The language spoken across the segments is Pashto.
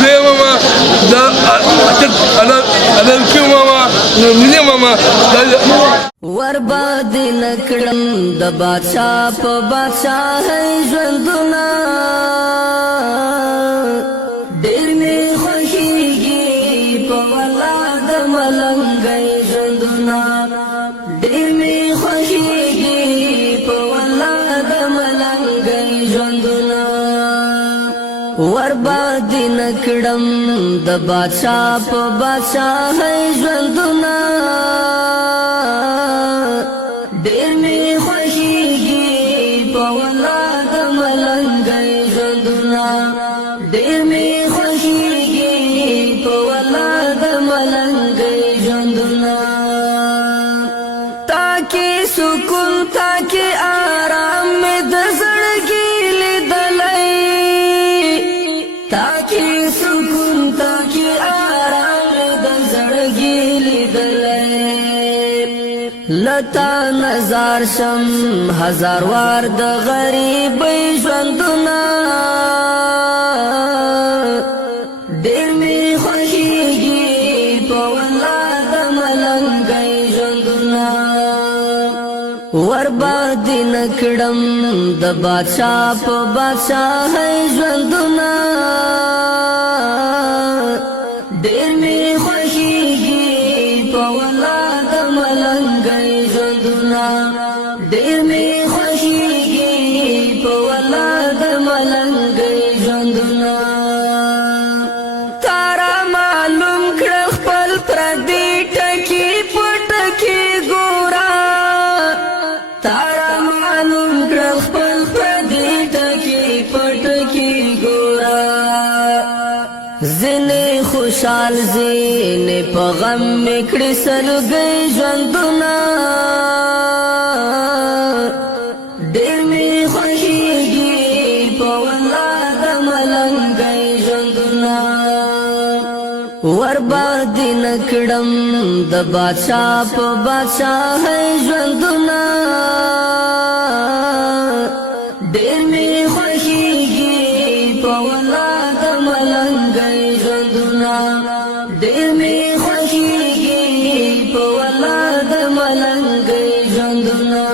زوی ماما دا ادلکی ماما مینه ماما ورباد نکړم د بادشاہ په بادشاہۍ ژوندونه ډېر مې خوښېږي په والله د ملنګۍ ژوندونه ډېر مې خوښېږي په والله د ملنګۍ ژوندونه ورباد نکړم د بادشاہ په بادشاہۍ ژوندونه ډېر مې خوښېږي په والله د ملنګۍ ژوندونه ډېر مې خوښېږي په والله د ملنګۍ ژوندونه تاکي سکون تاکي آرام مې د زړګي لیدلی تاکي سکون تاکي آرام مې د زړګي لیدلی لتا نظر شم هزار وار د غریبۍ ژوندونه ډېر مې خوښېږي په والله د ملنګۍ ژوندونه ورباد نکړم د بادشاہ په بادشاہۍ ژوندونه ډېر مې خوښېږي په والله د ملنګۍ ژوندونه ډېر مې خوښېږي په والله د ملنګۍ ژوندونه تارا معلوم کړه خپل پردي ټکي په ټکي ګوره تارا معلوم کړه خپل پردي ټکي په ټکي ګوره زنه خوشحال زینه په غم میکړې سلګۍ ژوندونه ډېر مې خوښېږي په والله د ملنګۍ ژوندونه ورباد نکړم د بادشاہ په بادشاہۍ ژوندونه ډېر مې خوښېږي په والله د ملنګۍ ژوندونه ډېر مې خوښېږي په والله د ملنګۍ ژوندونه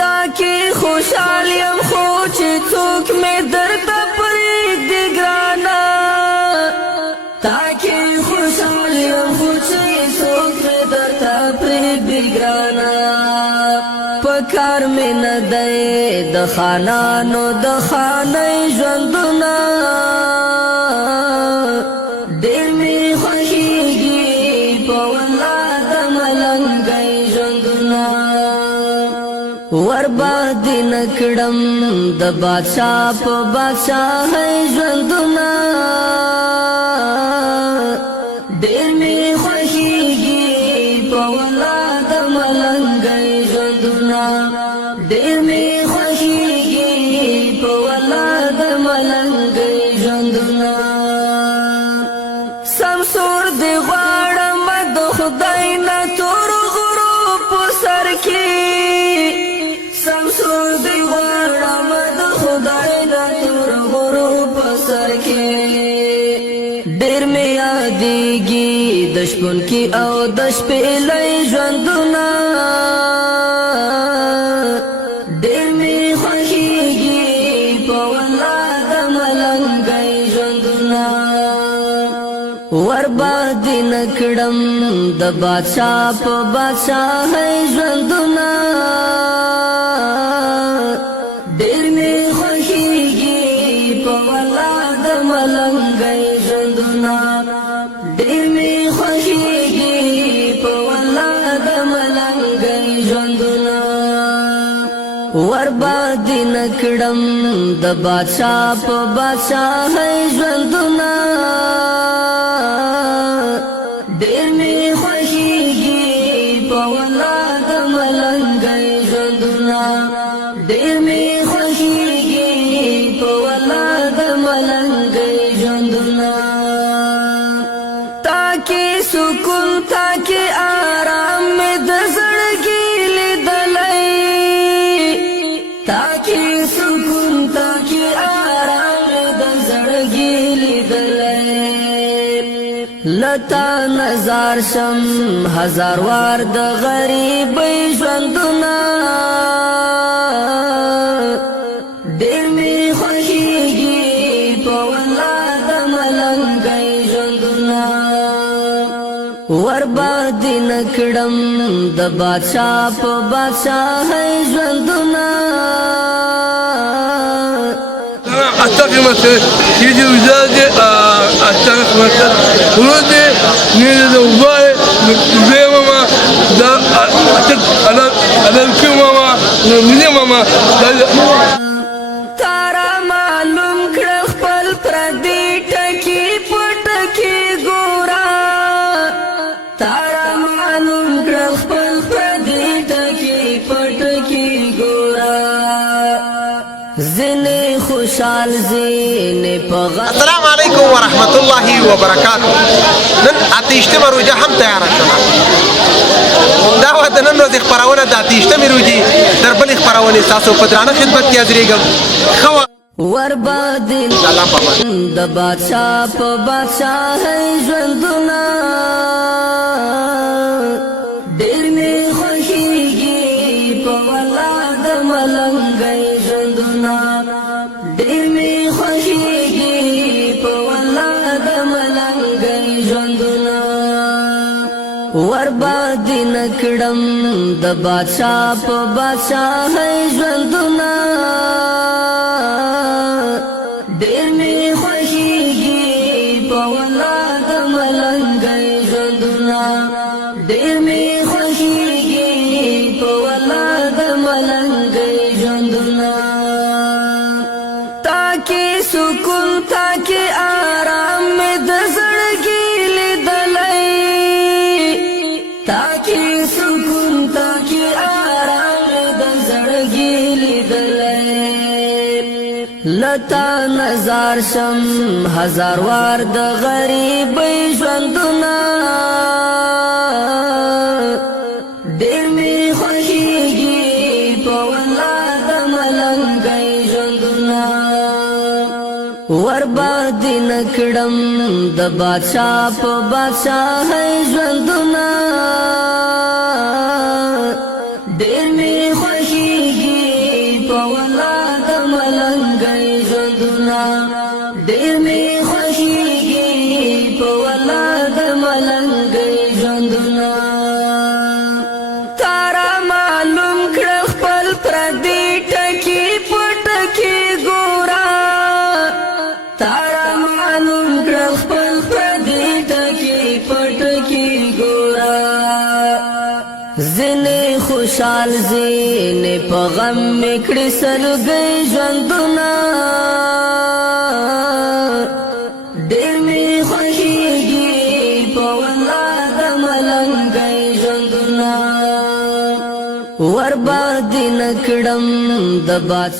تاکي خوشحال یم خو چې څوک مې درته پرېږدي ګرانه تاکي خوشحال یم خو چې څوک مې درته پرېږدي ګرانه پکار مې نه دی د خانانو د خانۍ ژوندونه ډېر مې خوښېږي په والله د ملنګۍ ژوندونه ورباد نکړم د بادشاہ په بادشاہۍ ژوندونه ډېر مې خوښېږي په والله د ملنګۍ ژوندونه ډېر مې خوښېږي په والله د ملنګۍ ژوندونه سمسور دی غواړم د خدای نه تور غرو په سر کې سمسور دی غواړم د خدای نه تور غرو په سر کې ډېر مې یادېږي د شپون کې او د شپېلۍ ژوندونه ډېر مې خوښېږي په والله د ملنګۍ ژوندونه ورباد نکړم د بادشاہ په بادشاہۍ ژوندونه ډېر مې خوښېږي په والله د ملنګۍ ژوندونه ډېر مې خوښېږي په والله د ملنګۍ ژوندونه ورباد نکړم د بادشاہ په بادشاہۍ ژوندونه ډېر مې خوښېږي په والله د ملنګۍ ژوندونه ډېر مې خوښېږي په والله د ملنګۍ ژوندونه تاکي سکون تاکي آرام مې د زړګي لیدلی تاکي سکون تاکي آرام مې د زړګي لتا نظر شم هزار وار د غریبۍ ژوندونه ډېر مې خوښېږي په والله د ملنګۍ ژوندونه ورباندې نه کړم د بادشاه په بادشاهۍ ژوندونه أعتقد مثلا يجي وزادي أعتقد مثلا ولدي نيجي دوباي زي ماما دا أعتقد أنا الكل ماما مني ماما تارا معلوم کړه خپل پردي ټکی پټکی ګورا تارا معلوم کړه خپل پردي ټکی پټکی ګورا زنه خوشحال زینه پغا. السلام علیکم ورحمت الله وبرکاته. نن اتیشتمه روژه هم تیاره شوه. دا وه د نن ورځې خپرونه د اتیشتمې روژې تر بلې خپرونې ستاسو په درانه خدمت کې حاضرېږم. ښه ورباندې د بادشاه په بادشاهۍ ژوندونه ډېر مې خوښېږي په والله د ملنګۍ ژوندونه ډېر مې خوښېږي په والله د ملنګۍ ژوندونه ورباندې نه کړم د بادشاه په بادشاهۍ ژوندونه ډېر مې خوښېږي په والله د ملنګۍ ژوندونه ډېر مې خوښېږي په والله د ملنګۍ ژوندونه تاکي سکون تاکي آرام مې د زړګي لیدلی تاکي سکون تاکي آرام مې د زړګي لیدلی لتا نظر شم هزار وار د غریبۍ ژوندونه ډېر مې خوښېږي په والله د ملنګۍ ژوندونه ورباندې نه کړم د بادشاه په بادشاهۍ ژوندونه ډېر مې خوښېږي په والله د ملنګۍ ژوندونه ډېر مې خوښېږي په والله د ملنګۍ ژوندونه تارا معلوم کړه خپل پردي ټکی پټکی ګورا تارا معلوم کړه خپل پردي ټکی پټکی ګورا زنه خوشحال زینه په غم میکړې سلګۍ ژوندونه ډېر مې خوښېږي په والله د ملنګۍ ژوندونه ورباندې نه کړم د بادشاه